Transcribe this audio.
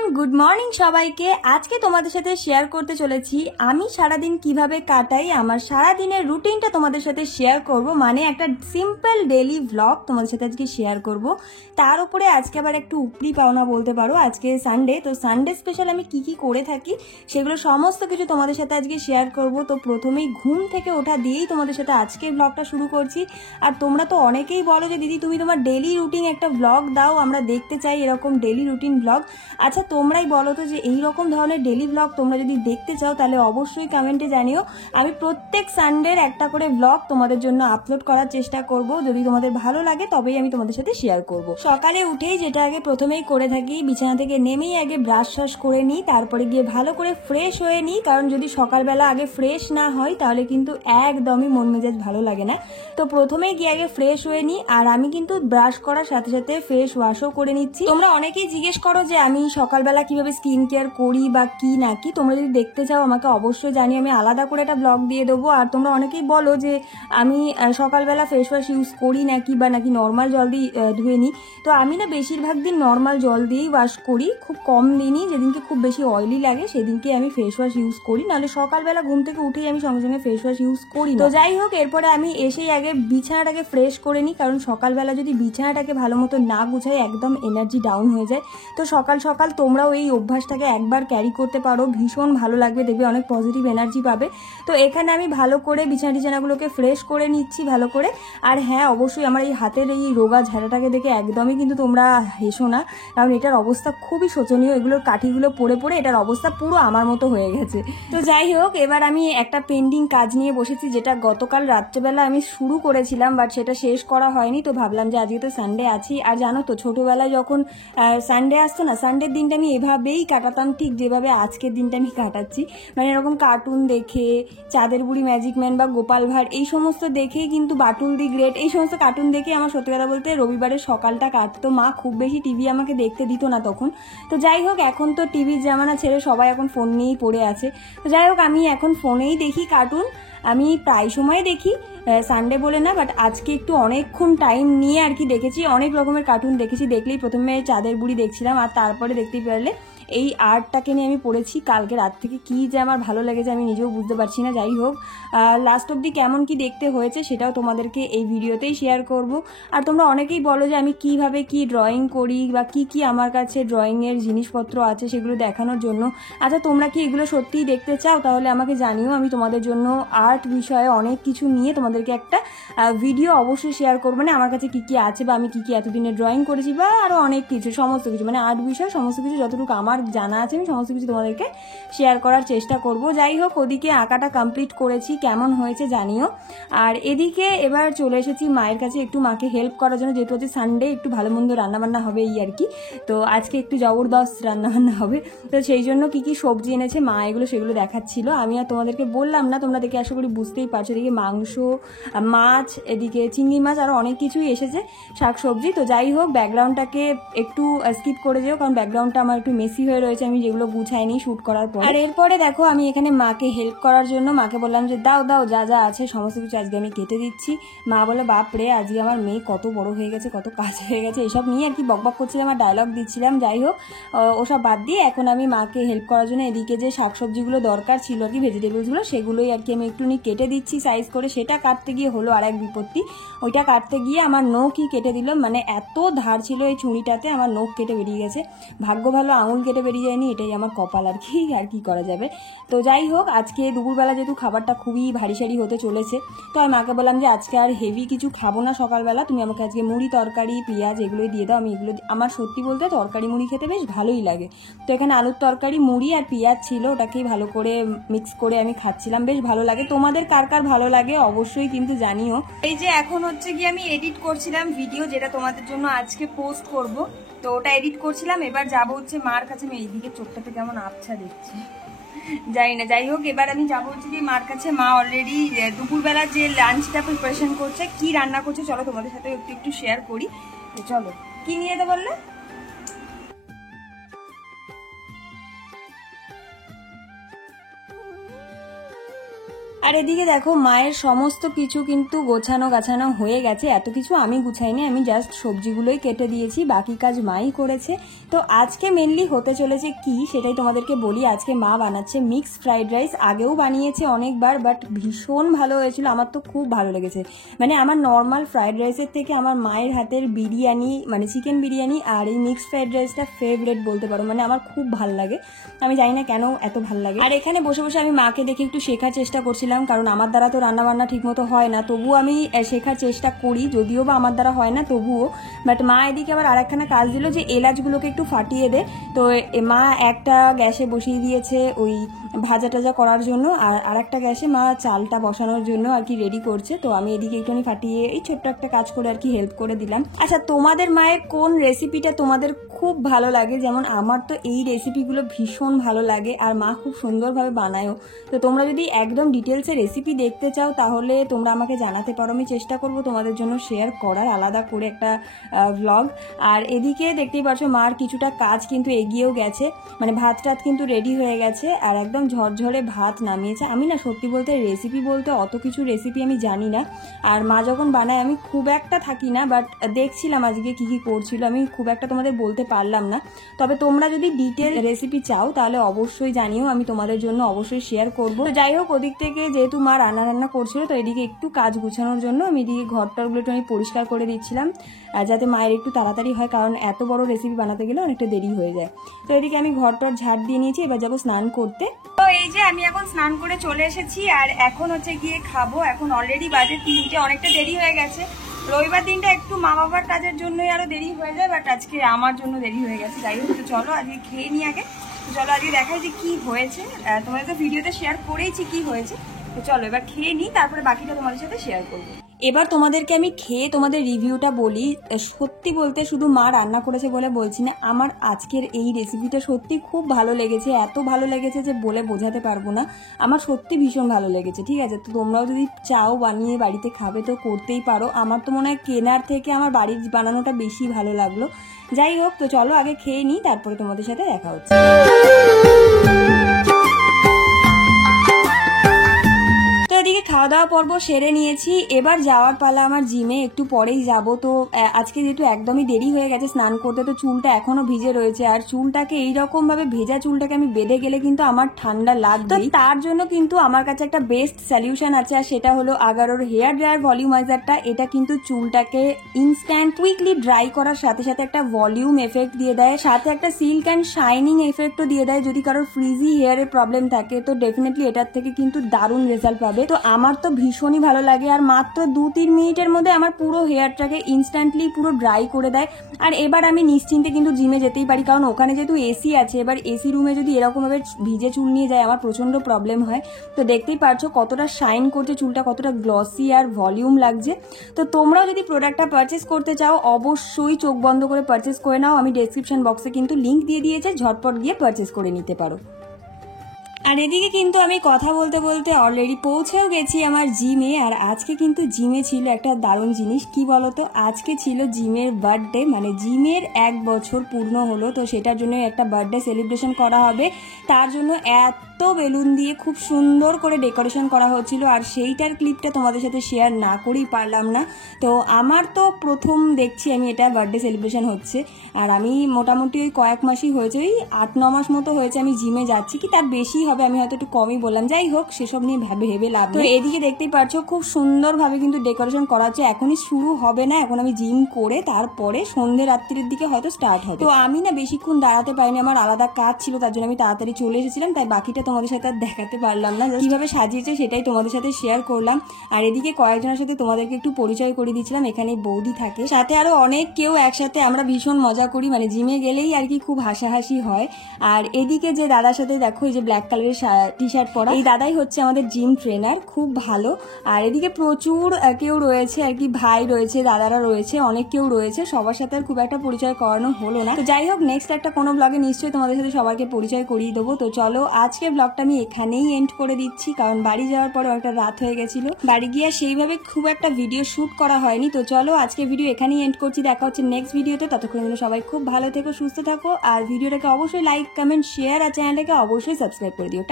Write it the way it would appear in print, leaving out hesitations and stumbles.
Everyone, good morning সবাইকে। আজকে তোমাদের সাথে শেয়ার করতে চলেছি আমি সারাদিন কিভাবে কাটাই, আমার সারাদিনের রুটিনটা তোমাদের সাথে শেয়ার করব। মানে একটা সিম্পল ডেইলি ভ্লগ তোমাদের সাথে আজকে শেয়ার করব। তার উপরে আজকে আবার একটু উপরি পাওনা বলতে পারো, আজকে সানডে, তো সানডে স্পেশাল আমি কি কি করে থাকি সেগুলো সমস্ত কিছু তোমাদের সাথে আজকে শেয়ার করব। তো প্রথমেই ঘুম থেকে ওঠা দিয়েই তোমাদের সাথে আজকে ভ্লগটা শুরু করছি। আর তোমরা তো অনেকেই বলো যে দিদি তুমি তোমার ডেইলি রুটিন একটা ভ্লগ দাও, আমরা দেখতে চাই এরকম ডেইলি রুটিন ভ্লগ। আচ্ছা তোমরাই বলো তো যে এইরকম ধরনের ডেইলি ভ্লগ তোমরা যদি দেখতে চাও তাহলে অবশ্যই কমেন্টে জানিও। আমি প্রত্যেক সানডের একটা করে ভ্লগ তোমাদের জন্য আপলোড করার চেষ্টা করব। যদি তোমাদের ভালো লাগে তবেই আমি তোমাদের সাথে শেয়ার করব। সকালে উঠেই যেটা আগে প্রথমেই করে থাকি, বিছানা থেকে নেমেই আগে ব্রাশ শ্বাস করে নিই, তারপরে গিয়ে ভালো করে ফ্রেশ হয়ে নিই। কারণ যদি সকালবেলা আগে ফ্রেশ না হয় তাহলে কিন্তু একদমই মন মেজাজ ভালো লাগে না। তো প্রথমেই গিয়ে আগে ফ্রেশ হয়ে নিই। আর আমি কিন্তু ব্রাশ করার সাথে সাথে ফেস ওয়াশও করে নিচ্ছি। তোমরা অনেকেই জিজ্ঞেস করো যে আমি সকালবেলা কিভাবে স্কিন কেয়ার করি বা কি না কি, তোমরা যদি দেখতে চাও আমাকে অবশ্যই জানিয়ে আমি আলাদা করে একটা ব্লগ দিয়ে দেবো। আর তোমরা অনেকেই বলো যে আমি সকালবেলা ফেস ওয়াশ ইউজ করি নাকি বা নাকি নর্মাল জল দিয়ে ধুয়ে নিই। তো আমি না বেশিরভাগ দিন নর্মাল জল দিয়েই ওয়াশ করি, খুব কম দিনই যেদিনকে খুব বেশি অয়েলি লাগে সেদিনকে আমি ফেস ওয়াশ ইউজ করি, নাহলে সকালবেলা ঘুম থেকে উঠেই আমি সঙ্গে সঙ্গে ফেস ওয়াশ ইউজ করি। তো যাই হোক, এরপরে আমি এসেই আগে বিছানাটাকে ফ্রেশ করে নিই। কারণ সকালবেলা যদি বিছানাটাকে ভালো মতো না গুছাই একদম এনার্জি ডাউন হয়ে যায়। তো সকাল সকাল তোমরাও এই অভ্যাসটাকে একবার ক্যারি করতে পারো, ভীষণ ভালো লাগবে, দেখবে অনেক পজিটিভ এনার্জি পাবে। তো এখানে আমি ভালো করে বিছানাগুলোকে ফ্রেশ করে নিচ্ছি ভালো করে। আর হ্যাঁ, অবশ্যই আমার এই হাতের এই রোগা ঝাড়াটাকে দেখে একদমই কিন্তু তোমরা হেসো না, কারণ এটার অবস্থা খুবই শোচনীয়। এগুলোর কাঠিগুলো পড়ে পড়ে এটার অবস্থা পুরো আমার মতো হয়ে গেছে। তো যাই হোক, এবার আমি একটা পেন্ডিং কাজ নিয়ে বসেছি, যেটা গতকাল রাত্রেবেলা আমি শুরু করেছিলাম বাট সেটা শেষ করা হয়নি। তো ভাবলাম যে আজকে তো সানডে আছি। আর জানো তো ছোটবেলায় যখন সানডে আসতো না, সানডের দিনটা আমি এভাবেই কাটাতাম, ঠিক যেভাবে আজকের দিনটা আমি কাটাচ্ছি। মানে এরকম কার্টুন দেখে, চাঁদের বুড়ি, ম্যাজিক ম্যান বা গোপাল ভাঁড় এই সমস্ত দেখেই, কিন্তু বাটুল দি গ্রেট এই সমস্ত কার্টুন দেখে আমার সত্যি কথা বলতে রবিবারের সকালটা কাটতো। মা খুব বেশি টিভি আমাকে দেখতে দিত না তখন। তো যাই হোক, এখন তো টিভির জামানা ছেড়ে সবাই এখন ফোন নিয়েই পড়ে আছে। তো যাই হোক, আমি এখন ফোনেই দেখি কার্টুন। আমি প্রায় সময় দেখি, সানডে বলে না, বাট আজকে একটু অনেকক্ষণ টাইম নিয়ে আর কি দেখেছি। অনেক রকমের কার্টুন দেখেছি। দেখলেই প্রথমে চাঁদের বুড়ি দেখছিলাম, আর তারপরে দেখতেই পারলে এই আর্টটাকে নিয়ে আমি পড়েছি কালকে রাত থেকে। কি যে আমার ভালো লেগেছে আমি নিজেও বুঝতে পারছি না। যাই হোক, লাস্ট অবধি কেমন কি দেখতে হয়েছে সেটাও তোমাদেরকে এই ভিডিওতেই শেয়ার করব। আর তোমরা অনেকেই বলো যে আমি কিভাবে কি ড্রয়িং করি বা কি কি আমার কাছে ড্রয়িংয়ের জিনিসপত্র আছে সেগুলো দেখানোর জন্য। আচ্ছা তোমরা কি এগুলো সত্যিই দেখতে চাও? তাহলে আমাকে জানিও, আমি তোমাদের জন্য আর্ট বিষয়ে অনেক কিছু নিয়ে তোমাদেরকে একটা ভিডিও অবশ্যই শেয়ার করবো। মানে আমার কাছে কি কি আছে বা আমি কি কি এতদিনে ড্রয়িং করেছি বা আরও অনেক কিছু, সমস্ত কিছু, মানে আর্ট বিষয় সমস্ত কিছু যতটুকু আমার জানা আছে আমি সমস্ত কিছু তোমাদেরকে শেয়ার করার চেষ্টা করব। যাই হোক, ওদিকে আঁকাটা কমপ্লিট করেছি, কেমন হয়েছে জানিও। আর এদিকে এবার চলে এসেছি মায়ের কাছে একটু মাকে হেল্প করার জন্য, যেহেতু হচ্ছে সানডে, একটু ভালো মন্দ রান্নাবান্না হবে এই আর কি। তো আজকে একটু জবরদস্ত রান্নাবান্না হবে। তো সেই জন্য কি কি সবজি এনেছে মা এগুলো সেগুলো দেখাচ্ছিল। আমি আর তোমাদেরকে বললাম না, তোমরা দেখে আশা করি বুঝতেই পারছো। এদিকে মাংস, মাছ, এদিকে চিংড়ি মাছ, আরও অনেক কিছুই এসেছে, শাক সবজি। তো যাই হোক, ব্যাকগ্রাউন্ডটাকে একটু স্কিপ করে যেও, কারণ ব্যাকগ্রাউন্ডটা আমার একটু মেসি হয়ে রয়েছে, আমি যেগুলো গুছাইনি শ্যুট করার পর। আর এরপরে দেখো, আমি এখানে মাকে হেল্প করার জন্য মাকে বললাম যে দাও দাও, যা যা আছে সমস্ত কিছু আজকে আমি কেটে দিচ্ছি। মা বলে বাপরে, আজকে আমার মেয়ে কত বড় হয়ে গেছে, কত কাজ হয়ে গেছে, এসব নিয়ে আর কি বকবক করছিলাম আর ডায়লগ দিচ্ছিলাম। যাই হোক, ওসব বাদ দিয়ে এখন আমি মাকে হেল্প করার জন্য এদিকে যে শাকসবজিগুলো দরকার ছিল আর কি, ভেজিটেবলসগুলো, সেগুলোই আর কি আমি একটুখানি কেটে দিচ্ছি সাইজ করে। সেটা কাটতে গিয়ে হলো আর এক বিপত্তি। ওইটা কাটতে গিয়ে আমার নখই কেটে দিল, মানে এত ধার ছিল এই ছুরিটাতে, আমার নখ কেটে বেরিয়ে গেছে। ভাগ্য ভালো আঙুল কেটে বেরিয়ে যায়নি, এটাই আমার কপাল আর কি করা যাবে। তো যাই হোক, আজকে দুপুরবেলা যেহেতু খাবারটা খুবই ভারী সারি হতে চলেছে, তো আমি মাকে বললাম যে আজকে আর হেভি কিছু খাবো না সকালবেলা, তুমি আমাকে আজকে মুড়ি, তরকারি, পেঁয়াজ এগুলোই দিয়ে দাও। আমি এগুলো, আমার সত্যি বলতে তরকারি মুড়ি খেতে বেশ ভালোই লাগে। তো এখানে আলুর তরকারি, মুড়ি আর পেঁয়াজ ছিল, ওটাকেই ভালো করে মিক্স করে আমি খাচ্ছিলাম, বেশ ভালো লাগে। তোমাদের কার কার ভালো লাগে অবশ্যই কিন্তু জানিও। এই যে এখন হচ্ছে কি আমি এডিট করছিলাম ভিডিও, যেটা তোমাদের জন্য আজকে পোস্ট করব। তো ওটা এডিট করছিলাম, এবার যাবো হচ্ছে মার কাছে। আমি এইদিকে চোখটাতে কেমন আবছা দেখছি জানি না। যাই হোক, এবার আমি যাবো হচ্ছে কি মার কাছে। মা অলরেডি দুপুরবেলা যে লাঞ্চটা প্রিপারেশন করছে, কি রান্না করছে চলো তোমাদের সাথে একটু একটু শেয়ার করি। তো চলো, কি নিয়ে যেতে বললে? আর এদিকে দেখো মায়ের সমস্ত কিছু কিন্তু গোছানো গাছানো হয়ে গেছে। এত কিছু আমি গুছাইনি, আমি জাস্ট সবজিগুলোই কেটে দিয়েছি, বাকি কাজ মাই করেছে। তো আজকে মেনলি হতে চলেছে কি সেটাই তোমাদেরকে বলি। আজকে মা বানাচ্ছে মিক্স ফ্রাইড রাইস। আগেও বানিয়েছে অনেকবার, বাট ভীষণ ভালো হয়েছিল, আমার তো খুব ভালো লেগেছে। মানে আমার নর্মাল ফ্রাইড রাইসের থেকে আমার মায়ের হাতের বিরিয়ানি, মানে চিকেন বিরিয়ানি আর এই মিক্স ফ্রাইড রাইসটা ফেভারিট বলতে পারো। মানে আমার খুব ভালো লাগে, আমি জানি না কেন এত ভালো লাগে। আর এখানে বসে বসে আমি মাকে দেখে একটু শেখার চেষ্টা করছিলাম, কারণ আমার দ্বারা তো রান্না বান্না ঠিক মতো হয় না, তবুও আমি শেখার চেষ্টা করি, যদিও বা আমার দ্বারা হয় না তবুও। বাট মা এদিকে আবার আরেকখানা কাজ দিল যে এলাচগুলোকে একটু ফাটিয়ে দে। তো মা একটা গ্যাসে বসিয়ে দিয়েছে ওই ভাজা টাজা করার জন্য, আর আরেকটা গ্যাসে মা চালটা বসানোর জন্য আর কি রেডি করছে। তো আমি এদিকে একটুখানি ফাটিয়ে এই ছোট্ট একটা কাজ করে আর কি হেল্প করে দিলাম। আচ্ছা, তোমাদের মায়ের কোন রেসিপিটা তোমাদের খুব ভালো লাগে? যেমন আমার তো এই রেসিপিগুলো ভীষণ ভালো লাগে, আর মা খুব সুন্দরভাবে বানায়ও। তো তোমরা যদি একদম ডিটেলসে রেসিপি দেখতে চাও তাহলে তোমরা আমাকে জানাতে পারো, আমি চেষ্টা করব তোমাদের জন্য শেয়ার করার আলাদা করে একটা ভ্লগ। আর এদিকে দেখতেই পাচ্ছ মার কিছুটা কাজ কিন্তু এগিয়েও গেছে, মানে ভাত টাত কিন্তু রেডি হয়ে গেছে আর একদম ঝরঝরে ভাত নামিয়েছে। আমি না সত্যি বলতে রেসিপি বলতে অত কিছু রেসিপি আমি জানি না, আর মা যখন বানায় আমি খুব একটা থাকি না, বাট দেখছিলাম আজকে কি কি করছিল, আমি খুব একটা তোমাদের বলতে পারলাম না। তবে তোমরা যদি ডিটেল রেসিপি চাও তাহলে অবশ্যই জানিও, আমি তোমাদের জন্য অবশ্যই শেয়ার করবো। তো যাই হোক, ওদিক থেকে যেহেতু মা রান্না করছিল তো এদিকে একটু কাজ গুছানোর জন্য আমি এদিকে ঘরটারগুলো একটু আমি পরিষ্কার করে দিচ্ছিলাম, যাতে মায়ের একটু তাড়াতাড়ি হয়, কারণ এত বড় রেসিপি বানাতে গেলে অনেকটা দেরি হয়ে যায়। তো এদিকে আমি ঘরটার ঝাড় দিয়ে নিয়েছি, এবার যাবো স্নান করতে। তো এই যে আমি এখন স্নান করে চলে এসেছি, আর এখন হচ্ছে গিয়ে খাবো। এখন অলরেডি বাজে 3টে, অনেকটা দেরি হয়ে গেছে। রবিবার দিনটা একটু মা বাবার কাজের জন্যই আরো দেরি হয়ে যায়, বাট আজকে আমার জন্য দেরি হয়ে গেছে। যাই হোক, তো চলো আজকে খেয়ে নিই আগে। তো চলো আজকে দেখাই যে কি হয়েছে, তোমাদের তো ভিডিওতে শেয়ার করেইছি কি হয়েছে। তো চলো এবার খেয়ে নিই, তারপরে বাকিটা তোমাদের সাথে শেয়ার করবো। এবার তোমাদেরকে আমি খেয়ে তোমাদের রিভিউটা বলি। সত্যি বলতে শুধু মা রান্না করেছে বলে বলছি না, আমার আজকের এই রেসিপিটা সত্যি খুব ভালো লেগেছে, এত ভালো লেগেছে যে বলে বোঝাতে পারবো না। আমার সত্যি ভীষণ ভালো লেগেছে। ঠিক আছে, তো তোমরাও যদি চাও বানিয়ে বাড়িতে খাবে তো করতেই পারো। আমার তো মনে হয় কেনার থেকে আমার বাড়ির বানানোটা বেশি ভালো লাগলো। যাই হোক, তো চলো আগে খেয়ে নিই, তারপরে তোমাদের সাথে দেখা হচ্ছে। এদিকে খাওয়া দাওয়া পর্ব সেরে নিয়েছি, এবার যাওয়ার পালা আমার জিমে, একটু পরেই যাব। তো আজকে যেহেতু একদমই দেরি হয়ে গেছে স্নান করতে, তো চুলটা এখনো ভিজে রয়েছে, আর চুলটাকে এইরকম ভাবে ভেজা চুলটাকে আমি বেঁধে গেলে কিন্তু আমার ঠান্ডা লাগবে। তার জন্য কিন্তু আমার কাছে একটা বেস্ট সলিউশন আছে, আর সেটা হলো আগারোর হেয়ার ড্রায়ার ভলিউমাইজারটা। এটা কিন্তু চুলটাকে ইনস্ট্যান্ট কুইকলি ড্রাই করার সাথে সাথে একটা ভলিউম এফেক্ট দিয়ে দেয়, সাথে একটা সিল্ক অ্যান্ড শাইনিং এফেক্টও দিয়ে দেয়। যদি কারোর ফ্রিজি হেয়ারের প্রবলেম থাকে তো ডেফিনেটলি এটার থেকে কিন্তু দারুণ রেজাল্ট পাবে। তো আমার তো ভীষণই ভালো লাগে, আর মাত্র 2-3 মিনিটের মধ্যে আমার পুরো হেয়ারটাকে ইনস্ট্যান্টলি পুরো ড্রাই করে দেয়। আর এবার আমি নিশ্চিন্তে কিন্তু জিমে যেতেই পারি, কারণ ওখানে যেহেতু এসি আছে। এবার এসি রুমে যদি এরকম ভাবে ভিজে চুল নিয়ে যায় আমার প্রচন্ড প্রবলেম হয়। তো দেখতেই পারছো কতটা শাইন করছে চুলটা, কতটা গ্লসি আর ভলিউম লাগছে। তো তোমরাও যদি প্রোডাক্টটা পারচেস করতে চাও অবশ্যই চোখ বন্ধ করে পারচেস করে নাও। আমি ডেসক্রিপশন বক্সে কিন্তু লিঙ্ক দিয়ে দিয়েছে, ঝটপট গিয়ে পারচেস করে নিতে পারো। আর এদিকে কিন্তু আমি কথা বলতে বলতে অলরেডি পৌঁছেও গেছি আমার জিমে। আর আজকে কিন্তু জিমে ছিল একটা দারুণ জিনিস, কি বলতো, আজকে ছিল জিমের বার্থডে, মানে জিমের 1 বছর পূর্ণ হলো। তো সেটার জন্য একটা বার্থডে সেলিব্রেশন করা হবে, তার জন্য এত বেলুন দিয়ে খুব সুন্দর করে ডেকোরেশন করা হচ্ছিল, আর সেইটার ক্লিপটা তোমাদের সাথে শেয়ার না করেই পারলাম না। তো আমার তো প্রথম দেখছি আমি এটা বার্থডে সেলিব্রেশন হচ্ছে, আর আমি মোটামুটি ওই কয়েক মাসই হয়েছে, ওই 8-9 মাস মতো হয়েছে আমি জিমে যাচ্ছি, কি তার বেশি হবে, আমি হয়তো একটু কমই বললাম। যাই হোক, সেসব নিয়ে ভেবে লাভ নেই। তো এদিকে দেখতেই পাচ্ছ খুব সুন্দরভাবে কিন্তু ডেকোরেশন করা হচ্ছে। এখনই শুরু হবে না, এখন আমি জিম করে তারপরে সন্ধ্যে রাত্রির দিকে হয়তো স্টার্ট হবে। তো আমি না বেশিক্ষণ দাঁড়াতে পারিনি, আমার আলাদা কাজ ছিল, তার জন্য আমি তাড়াতাড়ি চলে এসেছিলাম, তাই বাকিটা তোমাদের সাথে আর দেখাতে পারলাম না। কিভাবে সাজিয়েছে সেটাই তোমাদের সাথে শেয়ার করলাম। আর এদিকে কয়েকজনের সাথে তোমাদেরকে একটু পরিচয় করে দিচ্ছিলাম, এখানে বৌদি থাকে, সাথে আরো অনেক কেউ একসাথে, আমরা ভীষণ মজা করি, মানে জিমে গেলেই আর কি খুব হাসাহাসি হয়। আর এদিকে যে দাদার সাথে দেখো, এই যে ব্ল্যাক কালারের টি শার্ট পরা, এই দাদাই হচ্ছে আমাদের জিম ট্রেনার, খুব ভালো। আর এদিকে প্রচুর কেউ রয়েছে আর কি, ভাই রয়েছে, দাদারা রয়েছে, অনেক কেউ রয়েছে, সবার সাথে আর খুব একটা পরিচয় করানো হলো না। তো যাই হোক, নেক্সট একটা কোনো ব্লগে নিশ্চয়ই তোমাদের সাথে সবাইকে পরিচয় করিয়ে দেবো। তো চলো আজকে ব্লগটা আমি এখানেই এন্ড করে দিচ্ছি, কারণ বাড়ি যাওয়ার পরে একটা রাত হয়ে গেছিল, বাড়ি গিয়ে সেইভাবে খুব একটা ভিডিও শুট করা হয়নি। তো চলো আজকে ভিডিও এখানেই এন্ড করছি, দেখা হচ্ছে নেক্সট ভিডিওতে। ততক্ষণ জন্য সবাই খুব ভালো থেকো, সুস্থ থাকো, আর ভিডিওটাকে অবশ্যই লাইক, কমেন্ট, শেয়ার, আর চ্যানেলটাকে অবশ্যই সাবস্ক্রাইব করে দিও।